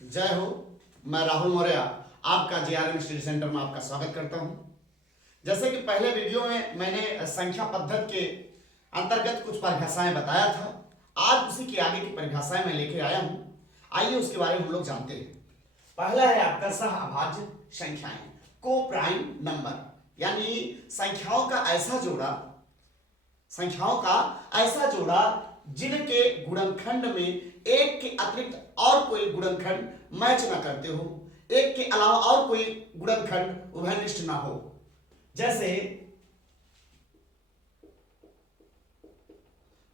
जय हो। मैं राहुल मौर्य आपका जीआरएम स्टडी सेंटर में आपका स्वागत करता हूं। जैसे कि पहले वीडियो में मैंने संख्या पद्धति के अंतर्गत कुछ परिभाषाएं बताया था, आज उसी के आगे की परिभाषाएं मैं लेके आया हूं। आइए उसके बारे में हम लोग जानते हैं। पहला है आपका सह अभाज्य संख्याएं, को प्राइम नंबर, यानी संख्याओं का ऐसा जोड़ा जिनके गुणनखंड में एक के अतिरिक्त और कोई गुणनखंड मैच ना करते हो, एक के अलावा और कोई गुणनखंड उभयनिष्ठ ना हो। जैसे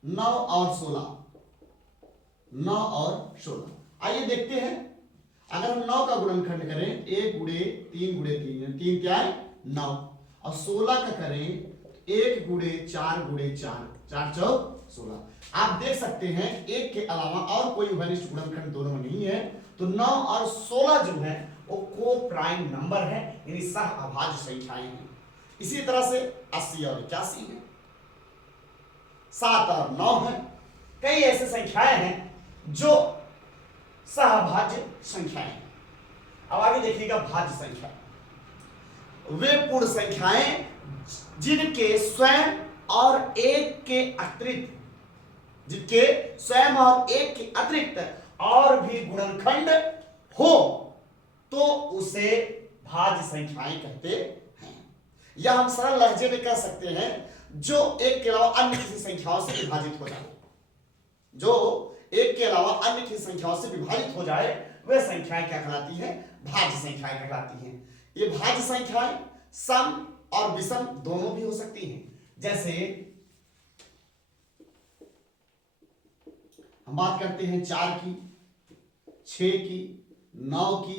9 और 16, 9 और 16। आइए देखते हैं, अगर हम 9 का गुणनखंड करें 1 गुणे 3 गुणे 3, 3 क्या है 9, और 16 का करें 1 गुणे 4 गुणे 4, 4 चौक 16। आप देख सकते हैं एक के अलावा और कोई उभयनिष्ठ गुणनखंड दोनों में नहीं है, तो 9 और 16 जो है वो को प्राइम नंबर है, यानी सह अभाज्य संख्याएं हैं। इसी तरह से 80 और 81 है, 7 और 9 है। कई ऐसे संख्याएं हैं जो सहभाज्य संख्याएं हैं। अब आगे देखिएगा भाज्य संख्या। वे पूर्ण संख्याएं जिनके स्वयं और एक के अतिरिक्त और भी गुणनखंड हो तो उसे भाज्य संख्याएं कहते हैं। या हम सरल लहजे में कह सकते हैं जो एक के अलावा अन्य किसी संख्याओं से विभाजित हो जाए, वह संख्याएं क्या कहलाती है, भाज्य संख्याएं कहलाती हैं। ये भाज्य संख्याएं सम और विषम दोनों भी हो सकती हैं। जैसे हम बात करते हैं 4 की, 6 की, 9 की,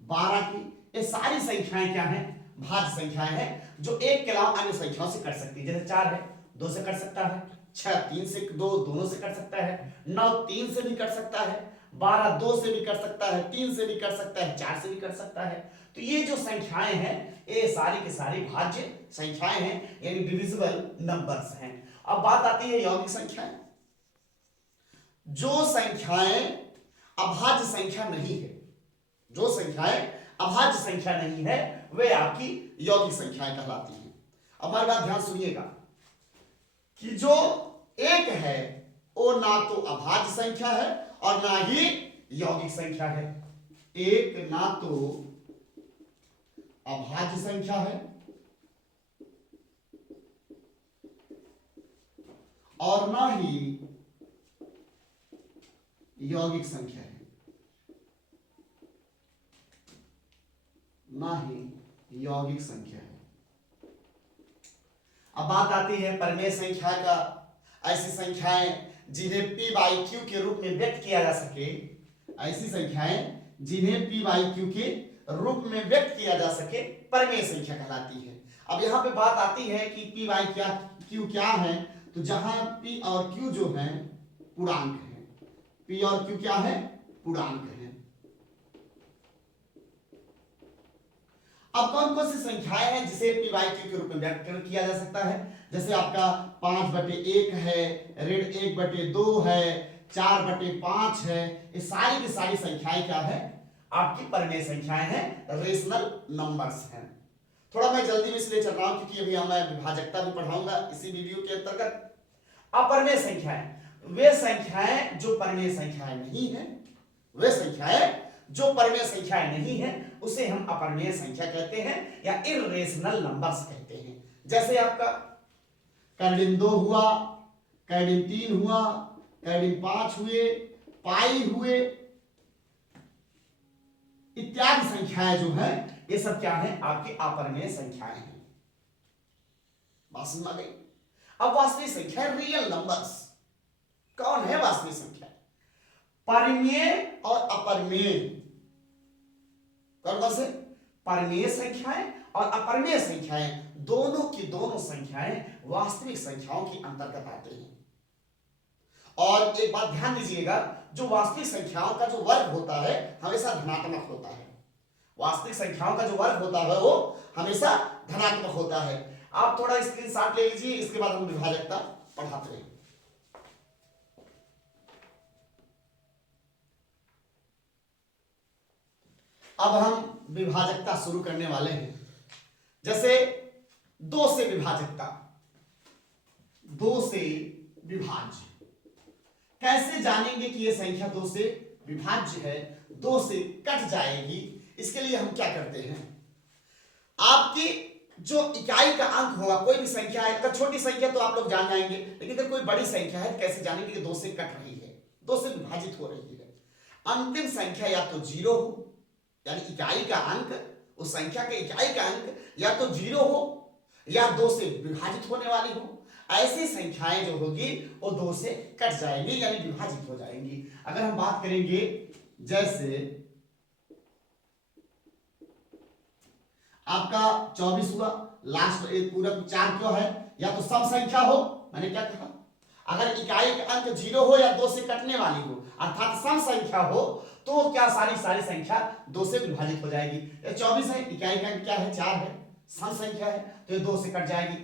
12 की, ये सारी संख्याएं क्या हैं, भाज्य संख्याएं हैं जो एक के अलावा अन्य संख्याओं से कट सकती है। जैसे 4 है 2 से कट सकता है, 6 3 से 2 दोनों से कट सकता है, 9 3 से भी कट सकता है, 12 2 से भी कट सकता है, 3 से भी कट सकता है, 4 से भी कट सकता है। तो ये जो संख्याएं हैं ये सारी की सारी भाज्य संख्याएं हैं, यानी डिविजिबल नंबर्स हैं। अब बात आती है यौगिक संख्याएं। जो संख्याएं अभाज्य संख्या नहीं है, वे आपकी यौगिक संख्याएं कहलाती हैं। अब हमारी बात ध्यान सुनिएगा कि जो एक है वो ना तो अभाज्य संख्या है और ना ही यौगिक संख्या है। एक ना तो अभाज्य संख्या है और ना ही यौगिक संख्या है, अब बात आती है परिमेय संख्या का। ऐसी संख्याएं जिन्हें p बाई क्यू के रूप में व्यक्त किया जा सके, परिमेय संख्या कहलाती है। अब यहां पे बात आती है कि p बाई क्यू क्या है, तो जहां p और q जो है पूर्णांक है, p और q क्या है, पूर्णांक है। अब कौन कौन सी संख्याएं हैं जिसे p बाई क्यू के रूप में व्यक्त किया जा सकता है। जैसे आपका 5/1 है, ऋण 1/2 है, 4/5 है, ये सारी की सारी संख्याएं क्या है, आपकी परिमेय संख्याएं हैं, रेशनल नंबर्स हैं। थोड़ा मैं जल्दी में इसलिए चल रहा हूं क्योंकि अभी मैं विभाजकता भी पढ़ाऊंगा इसी वीडियो के अंतर्गत। अपरिमेय संख्याएं, वे संख्याएं जो परिमेय संख्याएं नहीं है, उसे हम अपरिमेय संख्या कहते हैं या इर्रेशनल नंबर्स कहते हैं। जैसे आपका कैडिन 2 हुआ, कैडिन 3 हुआ, कैडिन 5 हुए, पाई हुए, इत्यादि संख्याएं जो है ये सब क्या है, आपकी अपरिमेय संख्याएं हैं। बात समझ में आ गई। अब वास्तविक संख्या, रियल नंबर्स, कौन है वास्तविक संख्या, परिमेय और अपरिमेय। कौन से, परिमेय संख्याएं और अपरिमेय संख्याएं, दोनों की दोनों संख्याएं वास्तविक संख्याओं के अंतर्गत आते हैं। और एक बात ध्यान दीजिएगा, जो वास्तविक संख्याओं का जो वर्ग होता है हमेशा धनात्मक होता है। वास्तविक संख्याओं का जो वर्ग होता है वो हमेशा धनात्मक होता है। आप थोड़ा स्क्रीनशॉट ले लीजिए, इसके बाद हम विभाजकता पढ़ाते हैं। अब हम विभाजकता शुरू करने वाले हैं। जैसे 2 से विभाजकता, 2 से विभाज्य। कैसे जानेंगे कि ये संख्या 2 से विभाज्य है, 2 से कट जाएगी? इसके लिए हम क्या करते हैं, आपकी जो इकाई का अंक होगा, कोई भी संख्या है, अगर छोटी संख्या तो आप लोग जान जाएंगे, लेकिन अगर कोई बड़ी संख्या है तो कैसे जानेंगे कि 2 से कट रही है, 2 से विभाजित हो रही है? अंतिम संख्या या तो 0 हो, यानी इकाई का अंक, उस संख्या के इकाई का अंक या तो 0 हो या 2 से विभाजित होने वाली हो। ऐसी संख्याएं जो होगी वो 2 से कट जाएंगी यानी विभाजित हो जाएंगी। अगर हम बात करेंगे जैसे आपका 24 हुआ, लास्ट एक पूरा 4 क्यों है, या तो सम संख्या हो, मैंने क्या कहा, अगर इकाई का अंक 0 हो या 2 से कटने वाली हो अर्थात सम संख्या हो तो क्या सारी संख्या 2 से विभाजित हो जाएगी। ये 24 है, इकाई का अंक क्या है, 4 है, सम संख्या है तो ये 2 से कट जाएगी।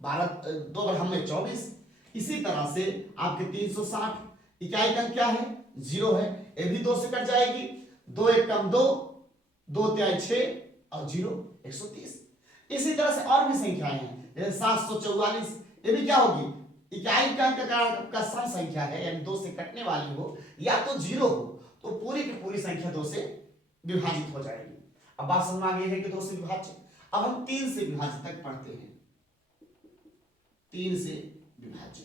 12 2 बार हमने 24। इसी तरह से आपके 360 इकाई का अंक क्या है, 0 है, ये भी 2 से कट जाएगी। 2 एक कम 2, 2 त्याई 6 और 0 130। इसी तरह से और भी संख्याएं हैं, जैसे 744, ये भी क्या होगी, इकाई का अंक का सम संख्या है यानी 2 से कटने वाली हो या तो 0 हो तो पूरी की पूरी संख्या 2 से विभाजित हो जाएगी। अब बात समझ में आ गई है कि 2 से विभाज्य। अब हम 3 से विभाजित तक पढ़ते हैं। 3 से विभाज्य,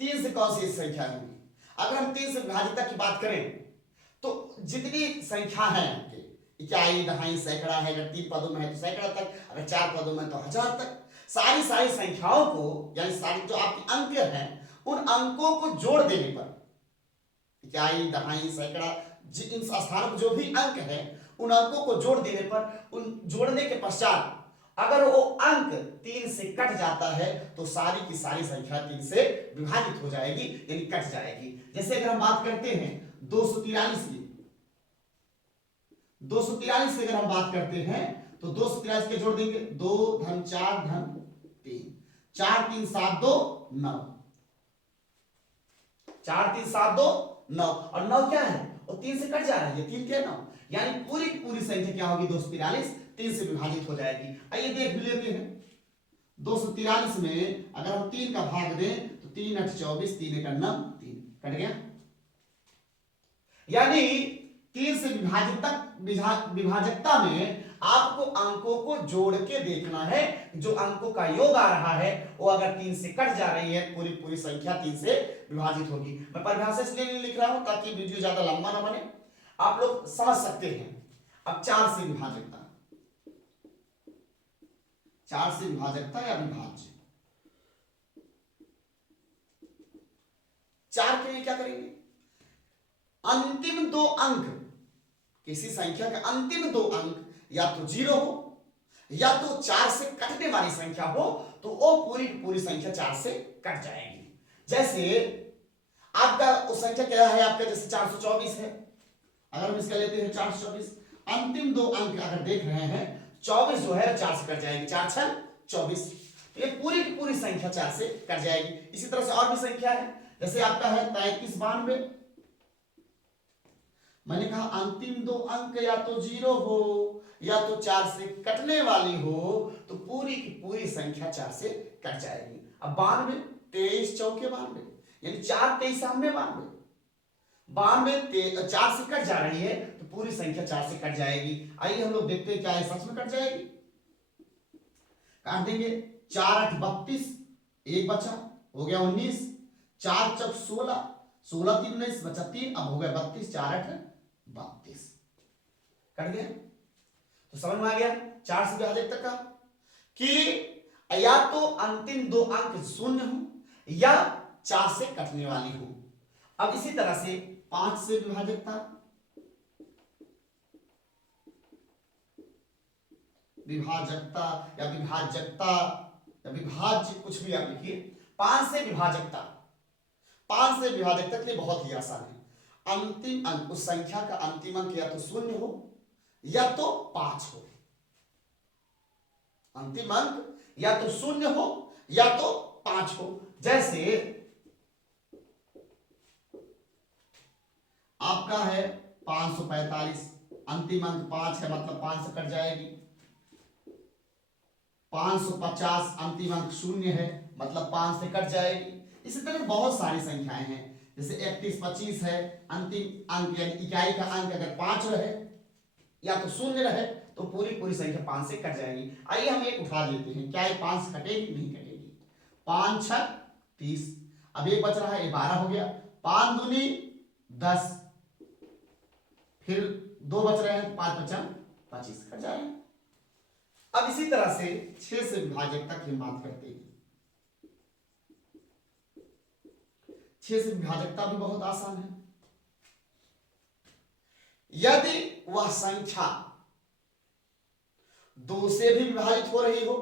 3 से कौन सी संख्या होगी? अगर हम 3 से विभाजित की बात करें तो जितनी संख्या है आपके, इकाई, दहाई, सैकड़ा है, अगर 3 पदों में है तो सैकड़ा तक, अगर 4 पदों में तो 1000 तक, सारी संख्याओं को यानी सारी जो आपके अंक हैं उन अंकों को जोड़ देने पर, इकाई, दहाई, सैकड़ा, इन स्थानों पर जो भी अंक है उन अंकों को जोड़ देने पर, उन जोड़ने के पश्चात अगर वो अंक 3 से कट जाता है तो सारी की सारी संख्या 3 से विभाजित हो जाएगी यानी कट जाएगी। जैसे अगर हम बात करते हैं 243 की, 243 की अगर हम बात करते हैं तो 243 के जोड़ देंगे, 2 धन 4 धन 3, 4 3 7 2 9, 4 3 7 2 9, और 9 क्या है, और 3 से कट जा रही है, 3 क्या 9, यानी पूरी की पूरी संख्या क्या होगी, 243 3 से विभाजित हो जाएगी। आइए देख भी लेते हैं। 243 में अगर हम 3 का भाग दें तो 3 8 24, 3 1 9, 3 कट गया, यानी 3 से विभाजकता में आपको अंकों को जोड़ के देखना है, जो अंकों का योग आ रहा है वो अगर 3 से कट जा रही है पूरी पूरी संख्या 3 से विभाजित होगी। मैं परिभाषा इसलिए नहीं लिख रहा हूं ताकि वीडियो ज्यादा लंबा ना बने, आप लोग समझ सकते हैं। अब 4 से विभाजकता, 4 से विभाजकता या विभाज्य, 4 के लिए क्या करेंगे, अंतिम 2 अंक, किसी संख्या का अंतिम 2 अंक या तो 0 हो या तो 4 से कटने वाली संख्या हो तो वो पूरी पूरी संख्या 4 से कट जाएगी। जैसे आपका वो संख्या क्या है आपका, जैसे 424 है, अगर हम इसका लेते हैं 424, अंतिम 2 अंक अगर देख रहे हैं 24 जो है 4 से कट जाएगी, 4 6 24, तो ये पूरी की पूरी संख्या 4 से कट जाएगी। इसी तरह से और भी संख्या है, जैसे आपका है 33 92, मैंने कहा अंतिम 2 अंक या तो 0 हो या तो 4 से कटने वाली हो तो पूरी की पूरी संख्या 4 से कट जाएगी। अब 92 23 चौके 92, यानी 4 23 92, 92 4 से कट जा रही है तो पूरी संख्या 4 से कट जाएगी। आइए हम लोग देखते हैं क्या है, सच में कट जाएगी, काट देंगे। 4 8 32, एक बचा, हो गया 19, 4 चौक 16, 16 3 19 बचा 3, अब हो गया 32, 4 8 32, कट गया। तो समझ में आ गया 4 से विभाजक तक का कि या तो अंतिम 2 अंक शून्य हो या 4 से कटने वाली हो। अब इसी तरह से 5 से विभाजकता, विभाजकता या विभाजकता या विभाज्य, कुछ भी आप लिखिए। 5 से विभाजकता, 5 से विभाजकता के लिए बहुत ही आसान है। अंतिम अंक, उस संख्या का अंतिम अंक या तो 0 हो या तो 5 हो, अंतिम अंक या तो 0 हो या तो 5 हो। जैसे आपका है 545, अंतिम अंक 5 है मतलब 5 से कट जाएगी। 550, अंतिम अंक 0 है मतलब 5 से कट जाएगी। इसी तरह बहुत सारी संख्याएं हैं, जैसे 31, 25 है, अंतिम अंक यानी इकाई का अंक अगर 5 रहे या तो 0 रहे तो पूरी पूरी संख्या 5 से कट जाएगी। आइए हम एक उठा लेते हैं, क्या ये 5 से कटेगी? नहीं कटेगी। 5 6 30, अब एक बच रहा है, ये 12 हो गया। 5 दूनी 10, फिर 2 बच रहे हैं, 5 5 25, कट जाएगा। अब इसी तरह से 6 से विभाजक तक हम बात करते हैं। 6 से विभाजकता भी बहुत आसान है। यदि वह संख्या 2 से भी विभाजित हो रही हो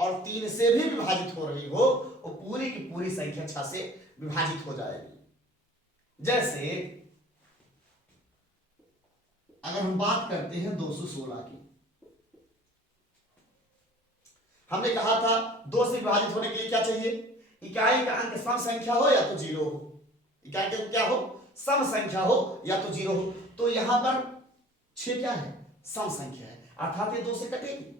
और 3 से भी विभाजित हो रही हो, वो पूरी की पूरी संख्या 6 से विभाजित हो जाएगी। जैसे अगर हम बात करते हैं 216 की, हमने कहा था 2 से विभाजित होने के लिए क्या चाहिए? इकाई का अंक सम संख्या हो या तो 0 हो। इकाई का क्या हो? सम संख्या हो या तो 0 हो। तो यहां पर 6 क्या है? सम संख्या है, अर्थात ये 2 से कटेगी।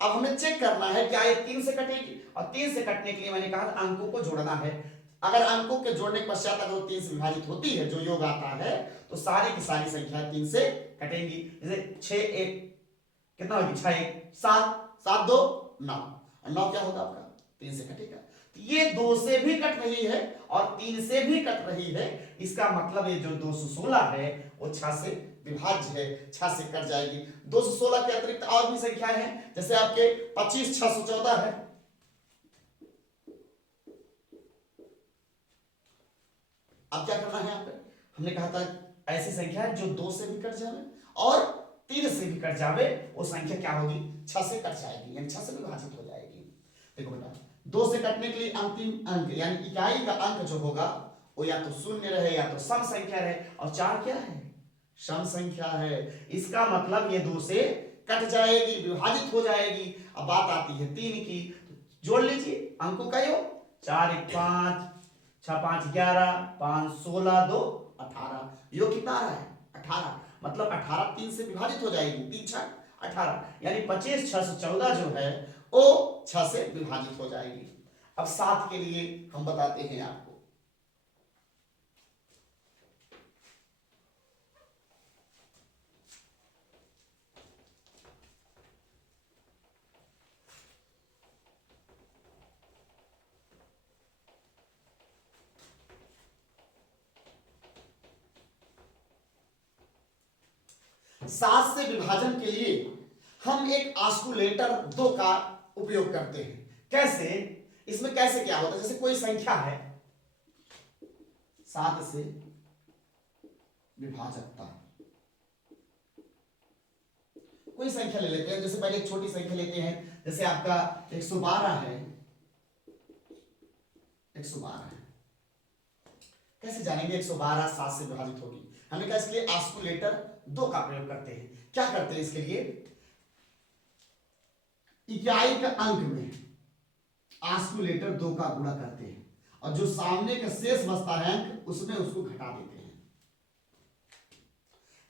अब हमें चेक करना है क्या ये 3 से कटेगी, और 3 से कटने के लिए मैंने कहा अंकों को जोड़ना है। अगर अंकों के जोड़ने के पश्चात अगर वो 3 से विभाजित होती है, जो योग आता है, तो सारी की सारी संख्या 3 से कटेंगी। जैसे 6 1 कितना होगी? 6 1 7, 7 2 9, और 9 क्या होगा आपका? 3 से कटेगा। तो ये 2 से भी कट रही है और 3 से भी कट रही है। इसका मतलब ये जो 216 है वो 6 से विभाज्य है, 6 से कट जाएगी। 216 के अतिरिक्त और भी संख्याएं हैं, जैसे आपके 25 614 है। अब क्या करना है यहाँ पे? हमने कहा था ऐसी संख्या है जो 2 से भी कट जावे और 3 से भी कट जावे, वो संख्या क्या होगी? 6 से कट जाएगी, यानी 6 से विभाजित हो जाएगी। देखो बेटा, 2 से कटने के लिए अंतिम अंक यानी इकाई का अंक जो होगा वो या तो 0 रहे या तो सम संख्या रहे, और 4 क्या है? सम संख्या है। इसका मतलब ये 2 से कट जाएगी, विभाजित हो जाएगी। अब बात आती है 3 की, तो जोड़ लीजिए अंकों का योग। 4 1 5, 6 5 11, 5 16 2 18, योग कितना आ रहा है? 18। मतलब 18 3 से विभाजित हो जाएगी, 3 6 18, यानी 25 614 जो है वो 6 से विभाजित हो जाएगी। अब 7 के लिए हम बताते हैं आपको। सात से विभाजन के लिए हम एक ऑस्कुलेटर 2 का उपयोग करते हैं। कैसे? इसमें कैसे क्या होता है? जैसे कोई संख्या है 7 से विभाजकता, कोई संख्या ले लेते हैं। जैसे पहले एक छोटी संख्या लेते हैं, जैसे आपका 112 है। 112 है, कैसे जानेंगे 112 7 से विभाजित होगी? हमने कहा इसके लिए ऑस्कुलेटर 2 का प्रयोग करते हैं। क्या करते हैं इसके लिए? इकाई का अंक में ऑस्कुलेटर 2 का गुणा करते हैं, और जो सामने का शेष बचता है अंक, उसमें उसको घटा देते हैं।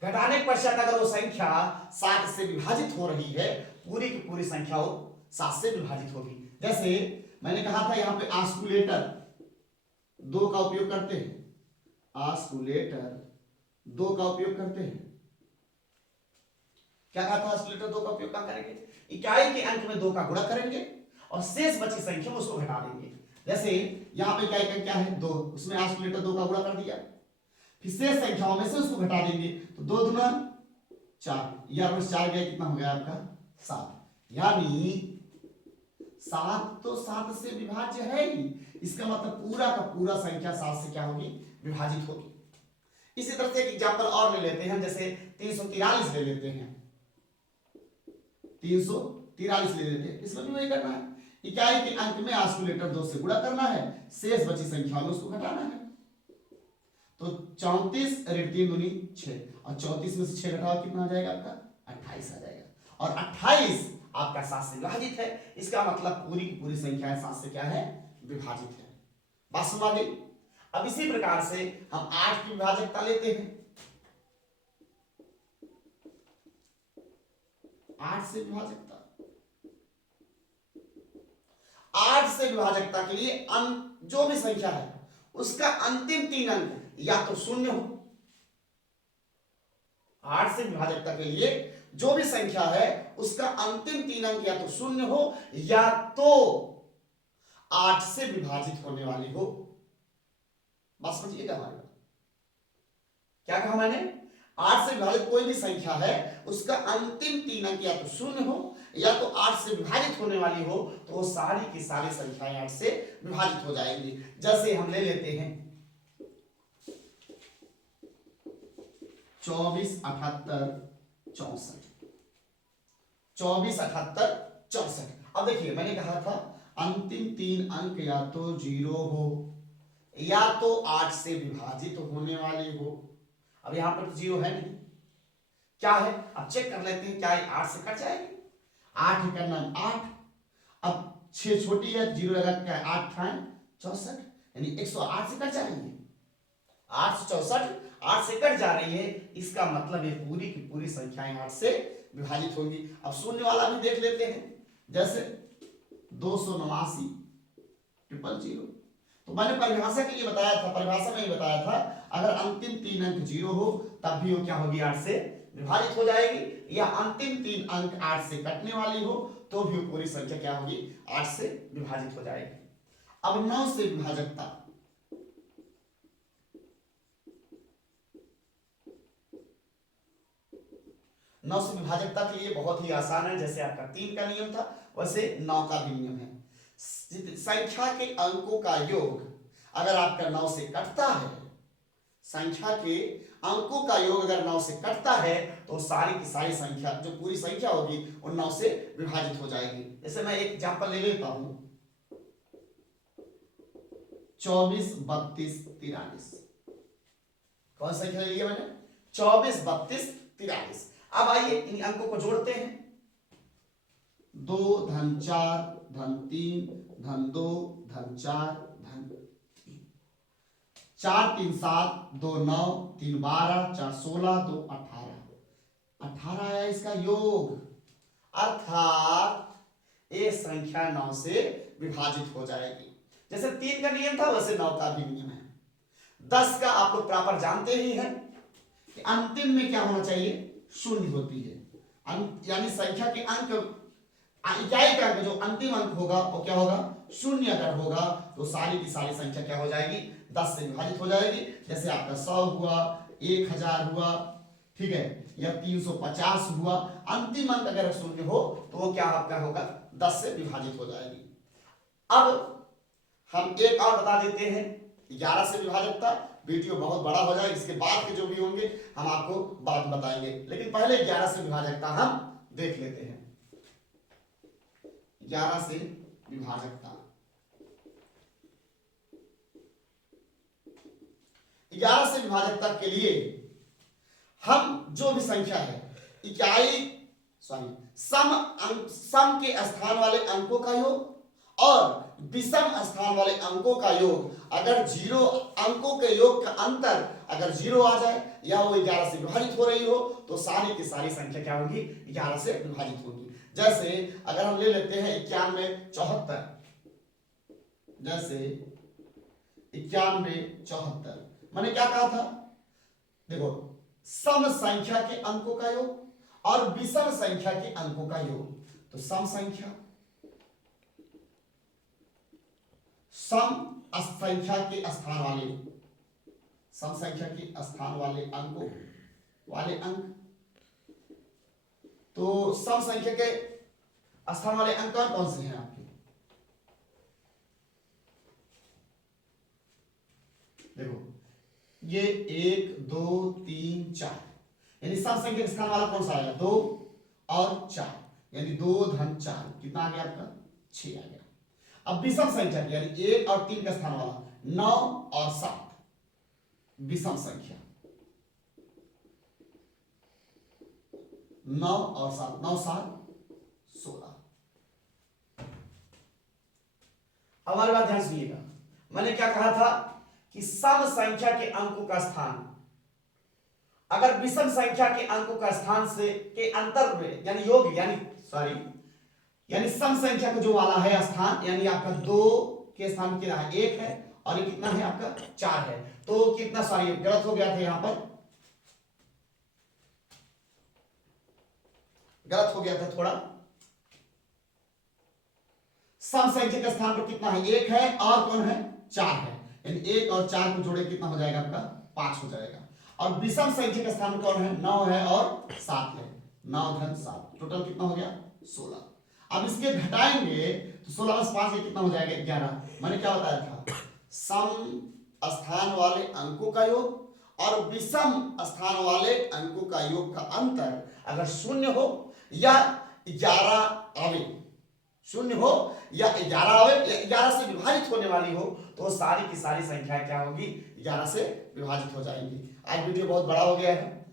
घटाने के पश्चात अगर वो संख्या 7 से विभाजित हो रही है, पूरी की पूरी संख्या वो 7 से विभाजित होगी। जैसे मैंने कहा था यहां पे ऑस्कुलेटर 2 का उपयोग करते हैं। ऑस्कुलेटर 2 का उपयोग करते हैं। क्या कहा था? ऑस्कुलेटर 2 का उपयोग क्या करेंगे? इकाई के अंक में 2 का गुणा करेंगे और शेष बची संख्या में उसको घटा देंगे। जैसे यहां पे इकाई का क्या है? 2, उसमें ऑस्कुलेटर 2 का गुणा कर दिया, फिर शेष संख्याओं में से उसको घटा देंगे, तो 2 दूना 4, यार 4 गया, कितना हो गया आपका? 7। यानी 7 तो 7 से विभाज्य है ही, इसका मतलब पूरा का पूरा संख्या 7 से क्या होगी? विभाजित होगी। इसी तरह से एक एग्जांपल और ले लेते हैं, जैसे 343 ले लेते हैं। 343 ले लेते हैं, इसमें भी वही करना है। इकाई के अंक में ऑस्कुलेटर 2 से गुणा करना है, शेष बची संख्या में उसको घटाना है। तो 34 ऋण 3 दूनी 6, और 34 में से 6 घटाओ, कितना आ जाएगा आपका? 28 आ जाएगा। और 28 आपका 7 से विभाजित है। इसका मतलब पूरी की पूरी संख्या 7 से क्या है? विभाजित है। बात समझ आ गई? अब इसी प्रकार से हम 8 की विभाजकता लेते हैं। 8 से विभाजकता, 8 से विभाजकता के लिए जो भी संख्या है उसका अंतिम 3 अंक या तो शून्य हो, 8 से विभाजकता के लिए जो भी संख्या है उसका अंतिम 3 अंक या तो शून्य हो या तो 8 से विभाजित होने वाली हो। बस समझिएगा हमारी बात। क्या कहा मैंने? 8 से विभाजित कोई भी संख्या है उसका अंतिम 3 अंक या तो शून्य हो या तो 8 से विभाजित होने वाली हो, तो वो सारी की सारी संख्याएं 8 से विभाजित हो जाएंगी। जैसे हम ले लेते हैं 24, 78, 64, 24, 78, 64। अब देखिए मैंने कहा था अंतिम 3 अंक या तो 0 हो या तो 8 से विभाजित होने वाली हो। अब यहां पर तो 0 है नहीं, क्या है? अब चेक कर लेते हैं, क्या 8 से कट जाएगी? 8 करना 8, अब 6 छोटी है, 0 लगा, क्या 8 था 64, यानी 108 से कट जाएंगे। 8 से 64 8 से कट जा रही है, इसका मतलब ये पूरी की पूरी संख्याएं 8 से विभाजित होंगी। अब शून्य वाला भी देख लेते हैं, जैसे 289 000। तो मैंने परिभाषा के लिए बताया था, परिभाषा में ही बताया था, अगर अंतिम 3 अंक 0 हो तब भी वो क्या होगी? 8 से विभाजित हो जाएगी, या अंतिम 3 अंक 8 से कटने वाली हो तो भी पूरी संख्या क्या होगी? 8 से विभाजित हो जाएगी। अब 9 से विभाजकता, 9 से विभाजकता के लिए बहुत ही आसान है। जैसे आपका 3 का नियम था वैसे 9 का भी नियम है। संख्या के अंकों का योग अगर आपका 9 से कटता है, संख्या के अंकों का योग अगर 9 से कटता है तो सारी की सारी संख्या, जो पूरी संख्या होगी, वो 9 से विभाजित हो जाएगी। जैसे मैं एक एग्जांपल ले लेता हूं, 24, 32, 43। कौन सा संख्या ले लिया मैंने? 24, 32, 43। अब आइए इन अंकों को जोड़ते हैं। 2 धन 4 धन 3 धन 2 धन 4 धन 3, 4 3 7 2 9 3 12 4 16 2 18, 18 आया इसका योग, अर्थात ये संख्या 9 से विभाजित हो जाएगी। जैसे 3 का नियम था वैसे 9 का भी नियम है। 10 का आप लोग प्रॉपर जानते ही हैं कि अंतिम में क्या होना चाहिए? शून्य होती है, यानी संख्या के अंक, इकाई का अंक जो अंतिम अंक होगा वो क्या होगा? शून्य अगर होगा तो सारी की सारी संख्या क्या हो जाएगी? 10 से विभाजित हो जाएगी। जैसे आपका 100 हुआ, 1000 हुआ, ठीक है, या 350 हुआ, अंतिम अंक अगर शून्य हो तो वो क्या आपका होगा? 10 से विभाजित हो जाएगी। अब हम एक और बता देते हैं, 11 से विभाजकता। वीडियो बहुत बड़ा हो जाए, इसके बाद के जो भी होंगे हम आपको बाद में बताएंगे, लेकिन पहले 11 से विभाजकता हम देख लेते हैं। 11 से विभाजकता, 11 से विभाजकता के लिए हम जो भी संख्या है, इकाई सम के स्थान वाले अंकों का योग और विषम स्थान वाले अंकों का योग, अगर 0 अंकों के योग का अंतर अगर 0 आ जाए या वो 11 से विभाजित हो रही हो तो सारी की सारी संख्या क्या होगी? 11 से विभाजित होगी। जैसे अगर हम ले लेते हैं 91 74, जैसे 91 74, मैंने क्या कहा था? देखो, सम संख्या के अंकों का योग और विषम संख्या के अंकों का योग, तो सम संख्या के स्थान वाले, सम संख्या के स्थान वाले अंकों वाले अंक, तो सम संख्या के स्थान वाले अंक कौन से हैं आपके? देखो, ये 1 2 3 4, यानी सम संख्या के स्थान वाला कौन सा आएगा? 2 और 4, यानी 2 धन 4, कितना आ गया आपका? 6 आ गया। अब विषम संख्या यानी 1 और 3 का स्थान वाला 9 और 7, विषम संख्या 9 और 7, 9 7 16। हमारी बात ध्यान सुनिएगा, मैंने क्या कहा था कि सम संख्या के अंकों का स्थान अगर विषम संख्या के अंकों का स्थान से के अंतर में यानी योग यानी सम संख्या का जो वाला है स्थान, यानी आपका 2 के स्थान कितना है 1 है और ये कितना है आपका 4 है, तो कितना गलत हो गया था, यहां पर गलत हो गया था थोड़ा। सम संख्या के स्थान पर कितना है 1 है और कौन है 4 है, यानी 1 और 4 को जोड़े कितना हो जाएगा आपका 5 हो जाएगा। और विषम संख्या के स्थान पर कौन है 9 है और 7 है, 9 धन 7 टोटल कितना हो गया 16। अब इसके घटाएंगे तो 16 में 5 कितना हो जाएगा 11। मैंने क्या बताया था, सम स्थान वाले अंकों का योग और विषम स्थान वाले अंकों का योग का अंतर अगर शून्य हो या 11 आवे, शून्य हो या 11 आवे या 11 से विभाजित होने वाली हो, तो सारी की सारी संख्या क्या होगी 11 से विभाजित हो जाएंगी। आज वीडियो बहुत बड़ा हो गया है,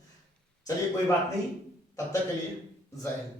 चलिए कोई बात नहीं, तब तक के लिए जय हिंद।